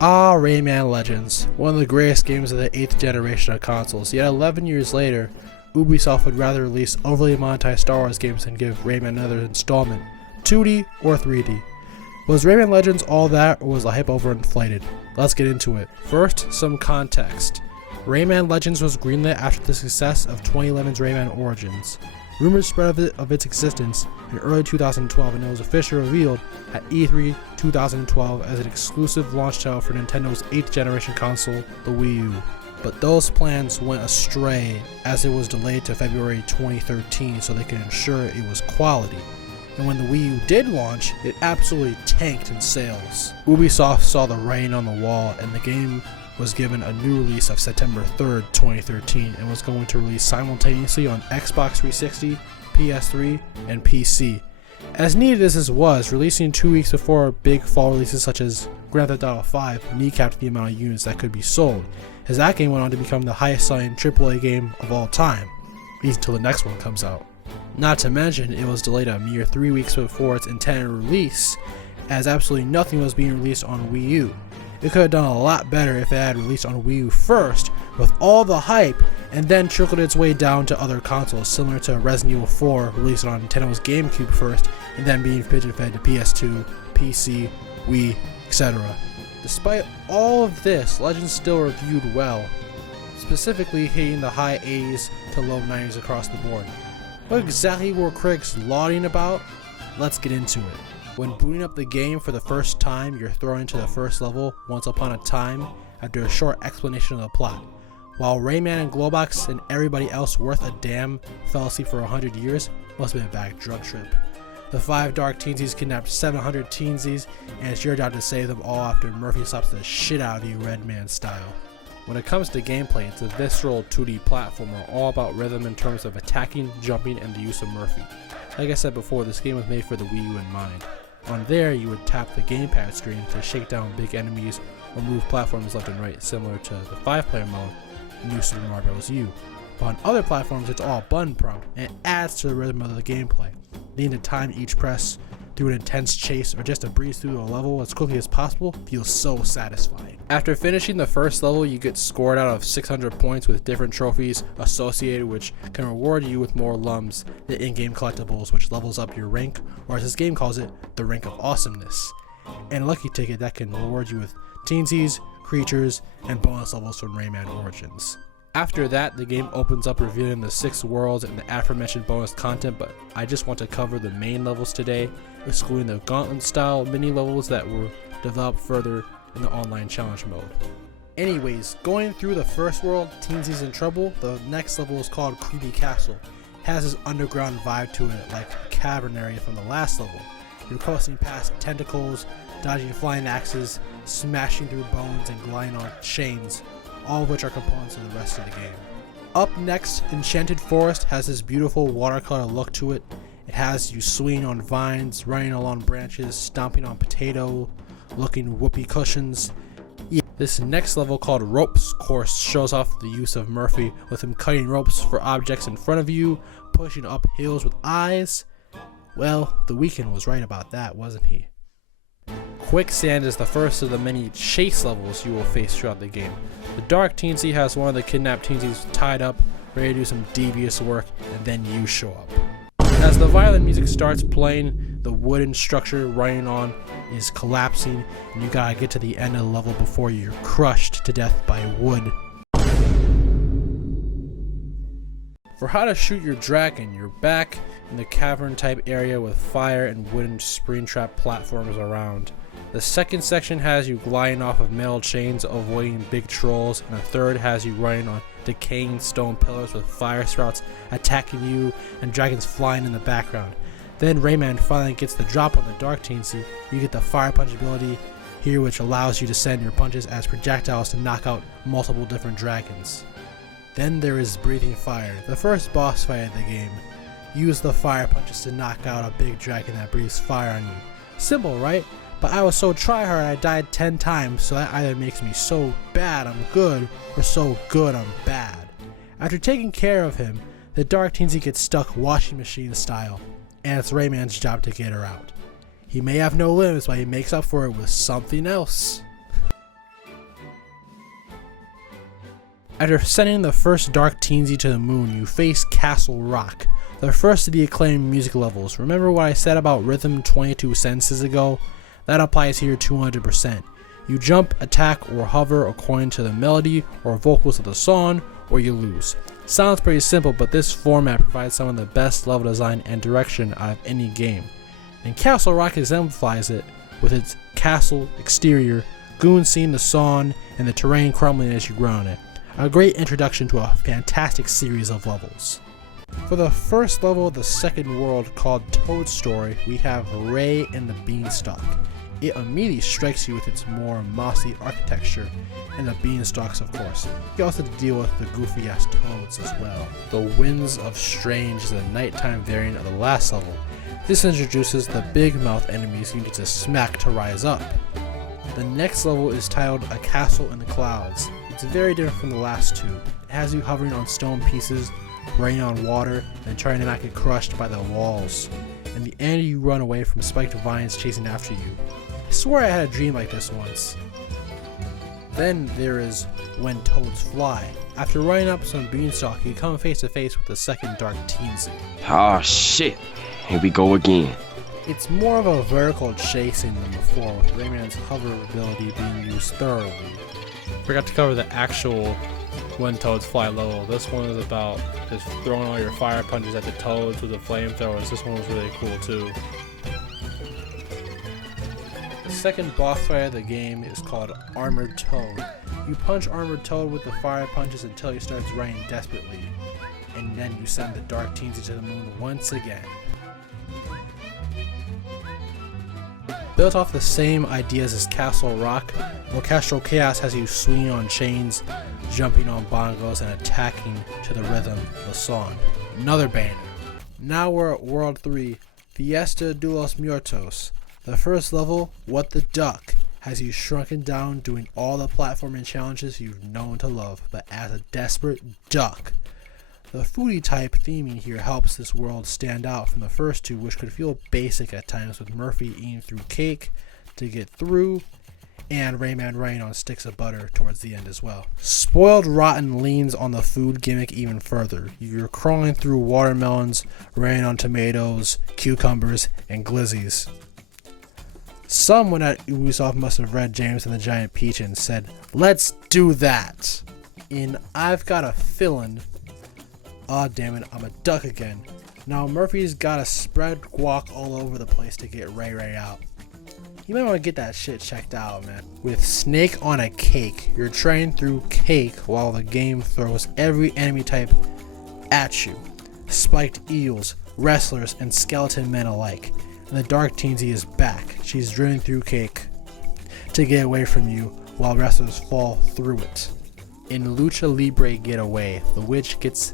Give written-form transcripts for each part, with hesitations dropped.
Ah, Rayman Legends, one of the greatest games of the 8th generation of consoles. Yet 11 years later, Ubisoft would rather release overly monetized Star Wars games than give Rayman another installment, 2D or 3D. Was Rayman Legends all that, or was the hype overinflated? Let's get into it. First, some context. Rayman Legends was greenlit after the success of 2011's Rayman Origins. Rumors spread of its existence in early 2012, and it was officially revealed at E3 2012 as an exclusive launch title for Nintendo's 8th generation console, the Wii U. But those plans went astray as it was delayed to February 2013 so they could ensure it was quality. And when the Wii U did launch, it absolutely tanked in sales. Ubisoft saw the writing on the wall, and the game was given a new release of September 3rd, 2013, and was going to release simultaneously on Xbox 360, PS3, and PC. As needed as this was, releasing 2 weeks before big fall releases such as Grand Theft Auto 5 kneecapped the amount of units that could be sold, as that game went on to become the highest selling AAA game of all time, at least until the next one comes out. Not to mention, it was delayed a mere 3 weeks before its intended release, as absolutely nothing was being released on Wii U. It could have done a lot better if it had released on Wii U first, with all the hype, and then trickled its way down to other consoles, similar to Resident Evil 4 released on Nintendo's GameCube first, and then being pigeon-fed to PS2, PC, Wii, etc. Despite all of this, Legends still reviewed well, specifically hitting the high 80s to low 90s across the board. What exactly were critics lauding about? Let's get into it. When booting up the game for the first time, you're thrown into the first level once upon a time after a short explanation of the plot. While Rayman and Globox and everybody else worth a damn fell asleep for 100 years, must have been a bad drug trip. The 5 dark teensies kidnapped 700 teensies, and it's your job to save them all after Murphy slaps the shit out of you Redman style. When it comes to gameplay, it's a visceral 2D platformer all about rhythm in terms of attacking, jumping, and the use of Murphy. Like I said before, this game was made for the Wii U in mind. On there, you would tap the gamepad screen to shake down big enemies or move platforms left and right, similar to the 5-player mode in New Super Mario Bros. U. But on other platforms, it's all button prompt, and it adds to the rhythm of the gameplay. Needing to time each press through an intense chase or just to breeze through a level as quickly as possible feels so satisfying. After finishing the first level, you get scored out of 600 points with different trophies associated, which can reward you with more lums, the in-game collectibles, which levels up your rank, or as this game calls it, the rank of awesomeness, and a lucky ticket that can reward you with teensies, creatures, and bonus levels from Rayman Origins. After that, the game opens up revealing the 6 worlds and the aforementioned bonus content, but I just want to cover the main levels today, excluding the gauntlet style mini levels that were developed further in the online challenge mode. Anyways, going through the first world, Teensies in Trouble, the next level is called Creepy Castle. It has this underground vibe to it, like a cavern area from the last level. You're coasting past tentacles, dodging flying axes, smashing through bones, and gliding on chains, all of which are components of the rest of the game. Up next, Enchanted Forest has this beautiful watercolor look to it. It has you swinging on vines, running along branches, stomping on potato-looking whoopee cushions. Yeah. This next level, called Ropes Course, shows off the use of Murphy, with him cutting ropes for objects in front of you, pushing up hills with eyes. Well, The Weeknd was right about that, wasn't he? Quicksand is the first of the many chase levels you will face throughout the game. The Dark Teensy has one of the kidnapped teensies tied up, ready to do some devious work, and then you show up. As the violin music starts playing, the wooden structure running on is collapsing, and you gotta get to the end of the level before you're crushed to death by wood. For how to shoot your dragon, you're back in the cavern type area with fire and wooden spring trap platforms around. The second section has you gliding off of metal chains avoiding big trolls, and the third has you running on decaying stone pillars with fire sprouts attacking you and dragons flying in the background. Then Rayman finally gets the drop on the Dark Teensy. You get the fire punch ability here, which allows you to send your punches as projectiles to knock out multiple different dragons. Then there is Breathing Fire, the first boss fight of the game. Use the fire punches to knock out a big dragon that breathes fire on you. Simple, right? But I was so tryhard I died 10 times, so that either makes me so bad I'm good, or so good I'm bad. After taking care of him, the Dark Teensy gets stuck washing machine style, and it's Rayman's job to get her out. He may have no limbs, but he makes up for it with something else. After sending the first Dark Teensy to the moon, you face Castle Rock, the first of the acclaimed music levels. Remember what I said about rhythm 22 sentences ago? That applies here 200%. You jump, attack, or hover according to the melody or vocals of the song, or you lose. Sounds pretty simple, but this format provides some of the best level design and direction out of any game. And Castle Rock exemplifies it with its castle exterior, goons singing the song, and the terrain crumbling as you ground it. A great introduction to a fantastic series of levels. For the first level of the second world, called Toad's Story, we have Ray and the Beanstalk. It immediately strikes you with its more mossy architecture, and the beanstalks, of course. You also have to deal with the goofy ass toads as well. The Winds of Strange is the nighttime variant of the last level. This introduces the big mouth enemies you need to smack to rise up. The next level is titled A Castle in the Clouds. It's very different from the last two. It has you hovering on stone pieces, raining on water, and trying to not get crushed by the walls. In the end, you run away from spiked vines chasing after you. I swear I had a dream like this once. Then there is When Toads Fly. After running up some beanstalk, you come face to face with the second Dark Teensy. Oh shit, here we go again. It's more of a vertical chasing than before, with Rayman's hover ability being used thoroughly. Forgot to cover the actual When Toads Fly level. This one is about just throwing all your fire punches at the toads with the flamethrowers. This one was really cool too. The second boss fight of the game is called Armored Toad. You punch Armored Toad with the fire punches until he starts running desperately, and then you send the Dark Teensy to the moon once again. Built off the same ideas as Castle Rock, Orchestral Chaos has you swinging on chains, jumping on bongos, and attacking to the rhythm of the song. Another banger. Now we're at World 3, Fiesta de los Muertos. The first level, What the Duck, has you shrunken down doing all the platforming challenges you've known to love, but as a desperate duck. The foodie type theming here helps this world stand out from the first two, which could feel basic at times, with Murphy eating through cake to get through, and Rayman running on sticks of butter towards the end as well. Spoiled Rotten leans on the food gimmick even further. You're crawling through watermelons, running on tomatoes, cucumbers, and glizzies. Someone at Ubisoft must have read James and the Giant Peach and said, "Let's do that." And I've got a feeling, aw damn it, I'm a duck again. Now Murphy's gotta spread guac all over the place to get Ray Ray out. You might want to get that shit checked out, man. With Snake on a Cake, you're trying through cake while the game throws every enemy type at you. Spiked eels, wrestlers, and skeleton men alike. And the Dark Teensy is back. She's drilling through cake to get away from you while wrestlers fall through it. In Lucha Libre Getaway, the witch gets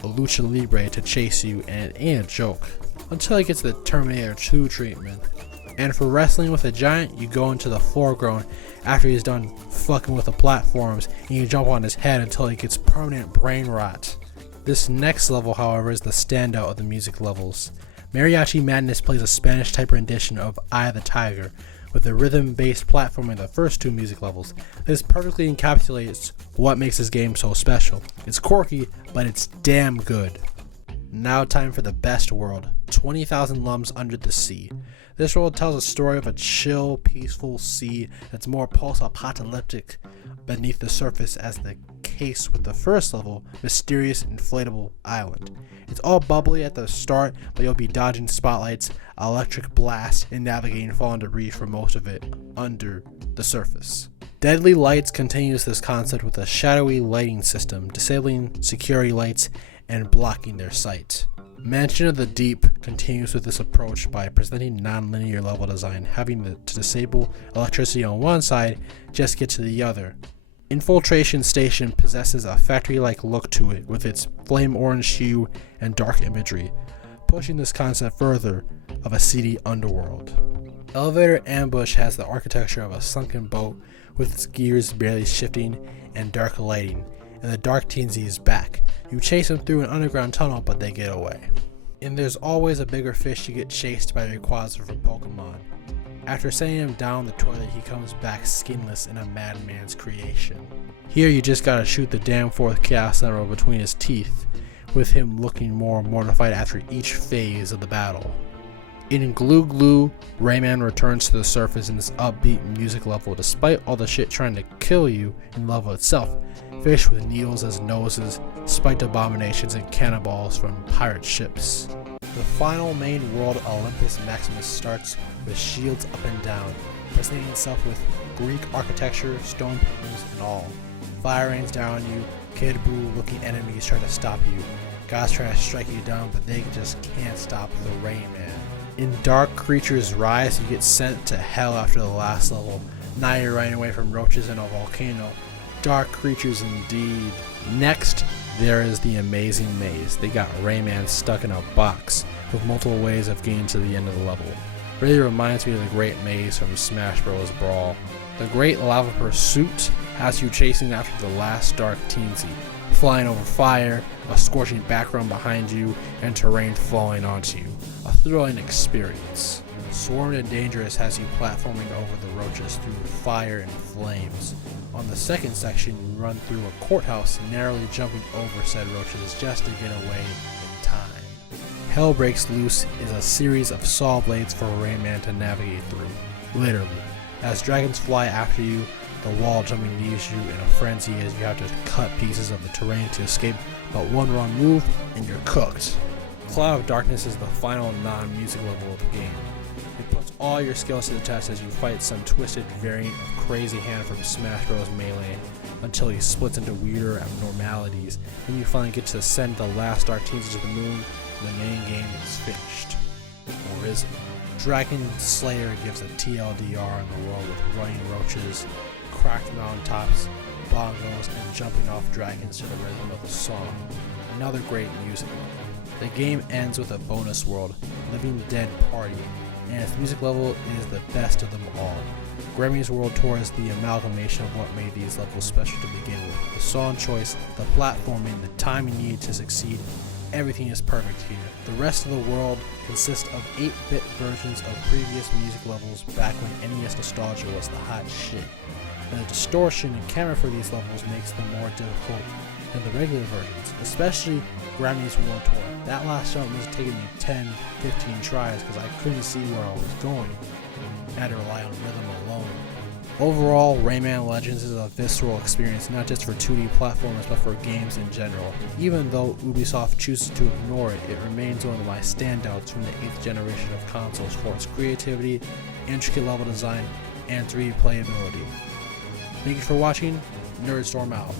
a Lucha Libre to chase you, and it ain't a joke. Until it gets the Terminator 2 treatment. And for Wrestling with a Giant, you go into the foreground after he's done fucking with the platforms, and you jump on his head until he gets permanent brain rot. This next level, however, is the standout of the music levels. Mariachi Madness plays a Spanish type rendition of Eye of the Tiger, with the rhythm-based platforming of the first two music levels. This perfectly encapsulates what makes this game so special. It's quirky, but it's damn good. Now time for the best world, 20,000 Lums Under the Sea. This world tells a story of a chill, peaceful sea that's more post-apocalyptic beneath the surface as the case with the first level, Mysterious Inflatable Island. It's all bubbly at the start, but you'll be dodging spotlights, electric blast, and navigating fallen debris for most of it under the surface. Deadly Lights continues this concept with a shadowy lighting system, disabling security lights and blocking their sight. Mansion of the Deep continues with this approach by presenting non-linear level design, having to disable electricity on one side, just get to the other. Infiltration Station possesses a factory-like look to it with its flame orange hue and dark imagery, pushing this concept further of a seedy underworld. Elevator Ambush has the architecture of a sunken boat with its gears barely shifting and dark lighting, and the Dark Teensy is back. You chase them through an underground tunnel, but they get away. And there's always a bigger fish to get chased by Rayquaza from Pokemon. After sending him down the toilet, he comes back skinless in a madman's creation. Here you just gotta shoot the damn fourth Chaos Emerald between his teeth, with him looking more mortified after each phase of the battle. In Glue Glue, Rayman returns to the surface in this upbeat music level despite all the shit trying to kill you in the level itself. Fish with needles as noses, spiked abominations, and cannonballs from pirate ships. The final main world, Olympus Maximus, starts with shields up and down, presenting itself with Greek architecture, stone pillars, and all. Fire rains down on you, Kid Boo looking enemies try to stop you. Guys trying to strike you down, but they just can't stop the Rayman. In Dark Creatures Rise, you get sent to hell after the last level. Now you're running away from roaches in a volcano. Dark creatures indeed. Next, there is the amazing maze. They got Rayman stuck in a box with multiple ways of getting to the end of the level. Really reminds me of the Great Maze from Smash Bros. Brawl. The Great Lava Pursuit has you chasing after the last Dark Teensy, flying over fire, a scorching background behind you, and terrain falling onto you. A thrilling experience. Swarmed and Dangerous has you platforming over the roaches through fire and flames. On the second section, you run through a courthouse, narrowly jumping over said roaches just to get away in time. Hell Breaks Loose is a series of saw blades for Rayman to navigate through, literally. As dragons fly after you, the wall jumping leaves you in a frenzy as you have to cut pieces of the terrain to escape, but one wrong move and you're cooked. Cloud of Darkness is the final non-music level of the game. It puts all your skills to the test as you fight some twisted variant of Crazy Hand from Smash Bros. Melee until he splits into weirder abnormalities. Then you finally get to send the last Dark Teens to the moon and the main game is finished. Or is it? Dragon Slayer gives a TLDR in the world with running roaches, cracked mountaintops, bongos, and jumping off dragons to the rhythm of the song. Another great music. The game ends with a bonus world, Living Dead Party, and its music level is the best of them all. Grammy's World Tour is the amalgamation of what made these levels special to begin with. The song choice, the platforming, the time you need to succeed, everything is perfect here. The rest of the world consists of 8-bit versions of previous music levels back when NES nostalgia was the hot shit. The distortion and camera for these levels makes them more difficult than the regular versions, especially Grammy's World Tour. That last jump was taking me 10, 15 tries because I couldn't see where I was going. I had to rely on rhythm alone. Overall, Rayman Legends is a visceral experience not just for 2D platformers but for games in general. Even though Ubisoft chooses to ignore it, it remains one of my standouts from the 8th generation of consoles for its creativity, intricate level design, and 3D playability. Thank you for watching. Nerdstorm out.